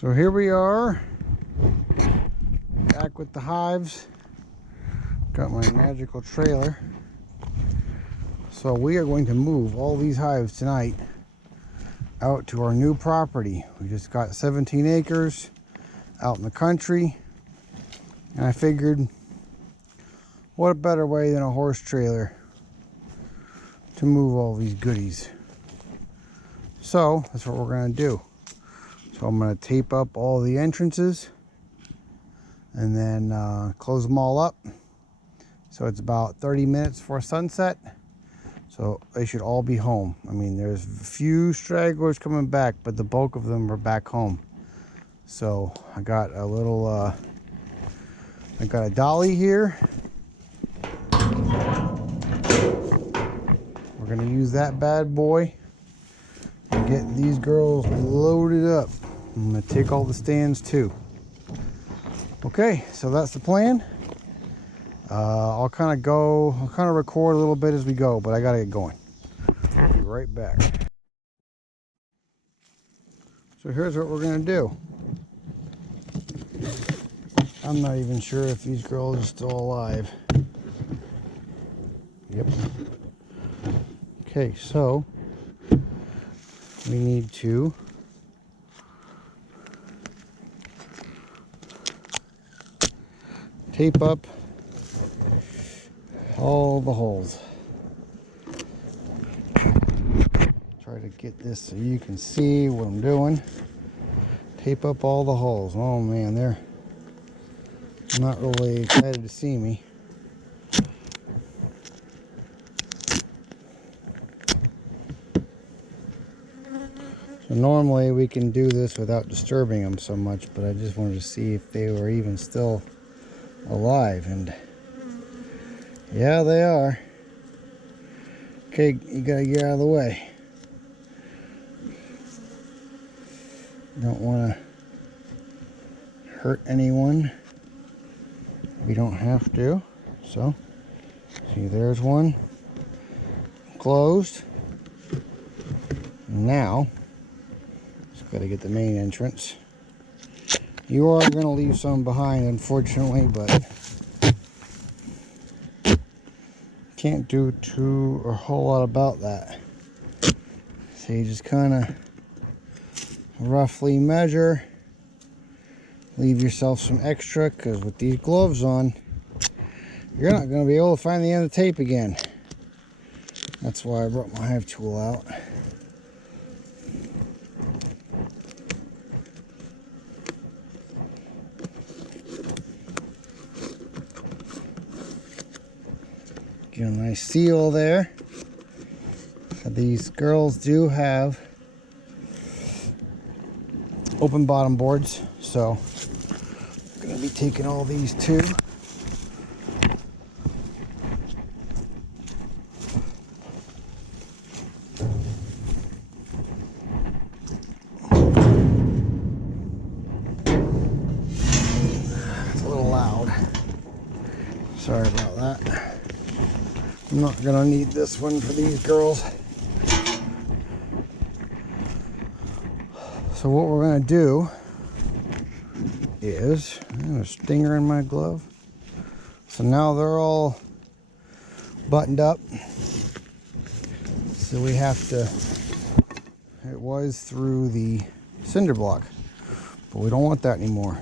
So here we are, back with the hives. Got my magical trailer. So we are going to move all these hives tonight out to our new property. We just got 17 acres out in the country. And I figured, what a better way than a horse trailer to move all these goodies. So that's what we're gonna do. So I'm gonna tape up all the entrances and then close them all up. So it's about 30 minutes before sunset. So they should all be home. I mean, there's a few stragglers coming back, but the bulk of them are back home. So I got a little, I got a dolly here. We're gonna use that bad boy and get these girls loaded up. I'm gonna take all the stands too. Okay, so that's the plan. I'll kind of record a little bit as we go, but I gotta get going. I'll be right back. So here's what we're gonna do. I'm not even sure if these girls are still alive. Yep. Okay, so we need to tape up all the holes. Try to get this so you can see what I'm doing. Tape up all the holes. Oh man, they're not really excited to see me. So normally we can do this without disturbing them so much, but I just wanted to see if they were even still alive, and yeah, they are. Okay, you gotta get out of the way. Don't want to hurt anyone. We don't have to. So, see, there's one closed. Now, just gotta get the main entrance. You are gonna leave some behind, unfortunately, but can't do a whole lot about that. So you just kind of roughly measure, leave yourself some extra, because with these gloves on, you're not going to be able to find the end of the tape again. That's why I brought my hive tool out. Get a nice seal there. These girls do have open bottom boards, so I'm going to be taking all these too. It's a little loud. Sorry about that. I'm not going to need this one for these girls. So what we're going to do is, I have a stinger in my glove. So now they're all buttoned up. So we have to, it was through the cinder block, but we don't want that anymore.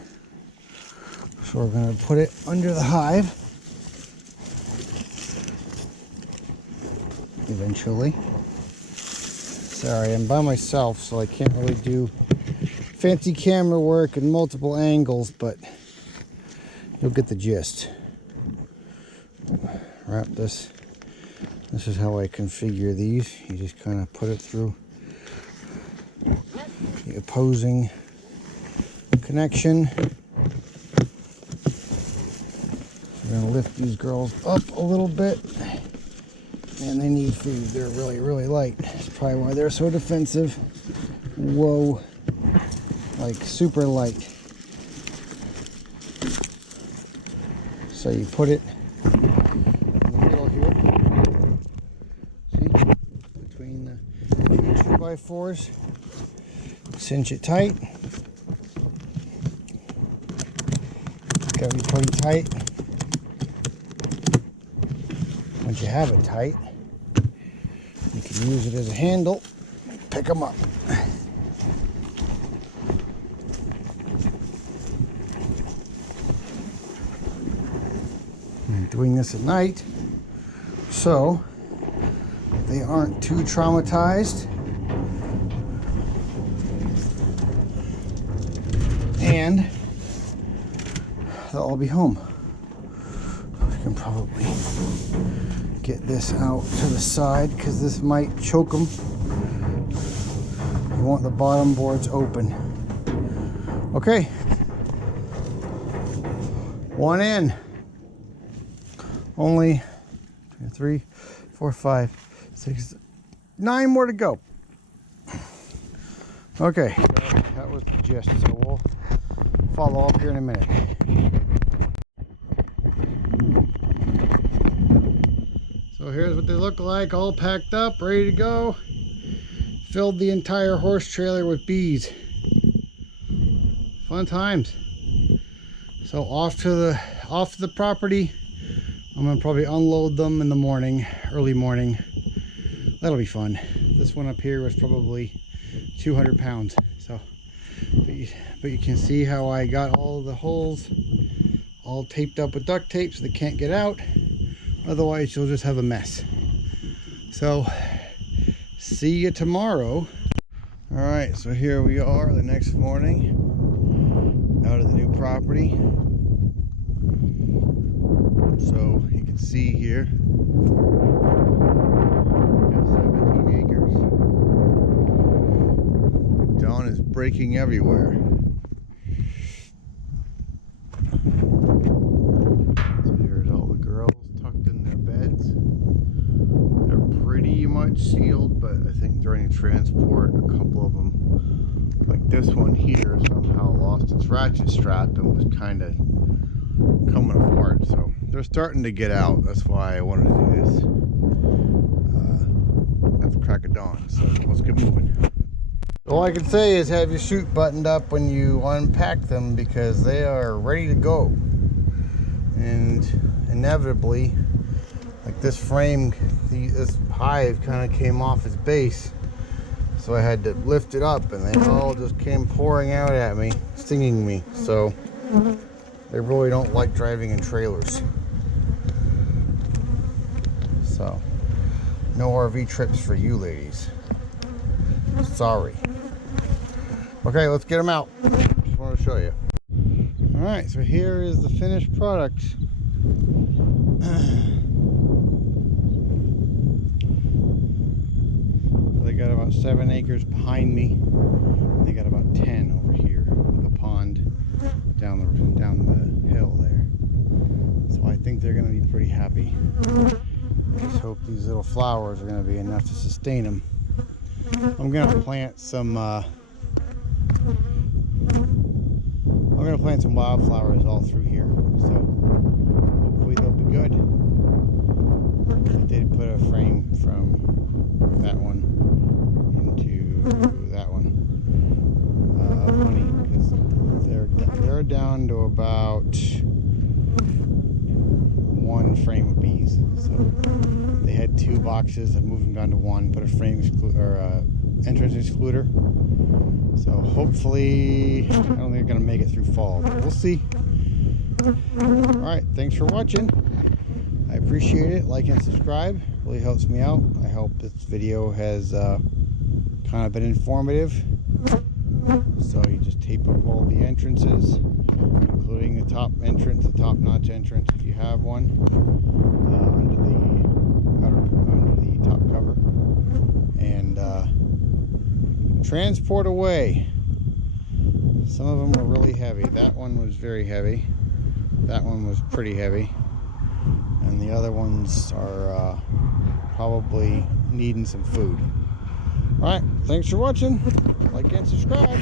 So we're going to put it under the hive eventually. Sorry, I'm by myself, so I can't really do fancy camera work and multiple angles, but you'll get the gist. Wrap this. This is how I configure these. You just kind of put it through the opposing connection. We're going to lift these girls up a little bit. And they need food. They're really, really light. That's probably why they're so defensive. Whoa. Like super light. So you put it in the middle here. See? Between the 2x4s. Cinch it tight. Gotta be pretty tight. Once you have it tight, you can use it as a handle, pick them up. I'm doing this at night so they aren't too traumatized and they'll all be home. We can probably get this out to the side because this might choke them. You want the bottom boards open. Okay, one in. Only 2, 3, 4, 5, 6, 9 more to go. Okay, that was the gist. So we'll follow up here in a minute. So here's what they look like, all packed up, ready to go. Filled the entire horse trailer with bees. Fun times. So off to the property. I'm gonna probably unload them in the morning, early morning. That'll be fun. This one up here was probably 200 pounds. So, but you can see how I got all the holes all taped up with duct tape so they can't get out. Otherwise, you'll just have a mess. So, see you tomorrow. All right, so here we are the next morning out of the new property. So you can see here, we got 17 acres. Dawn is breaking everywhere. So here's all the girls tucked in their beds. They're pretty much sealed, but I think during transport, a couple of them, like this one here, somehow lost its ratchet strap and was kind of coming apart. So they're starting to get out. That's why I wanted to do this at the crack of dawn. So let's get moving. All I can say is have your chute buttoned up when you unpack them because they are ready to go. And inevitably, like this frame, this hive kind of came off its base. So I had to lift it up and they all just came pouring out at me, stinging me. So they really don't like driving in trailers. So, no RV trips for you ladies. Sorry. Okay, let's get them out. Just want to show you. Alright, so here is the finished product. They got about 7 acres behind me. They got about 10 over here with a pond down the hill there. So I think they're going to be pretty happy. I just hope these little flowers are going to be enough to sustain them. I'm going to plant some wildflowers all through here. So hopefully they'll be good. I did put a frame from that one into that one. Honey, because they're down to about 1 frame of bees. So they had 2 boxes. I moved them down to 1. Put a frame entrance excluder. So hopefully, I don't think they're gonna make it through fall, but we'll see. All right, thanks for watching. I appreciate it. Like and subscribe. Really helps me out. I hope this video has kind of been informative. So you just tape up all the entrances, including the top entrance, the top notch entrance if you have one, under the top cover, and transport away. Some of them were really heavy. That one was very heavy. That one was pretty heavy, and the other ones are probably needing some food. All right, thanks for watching. Like and subscribe.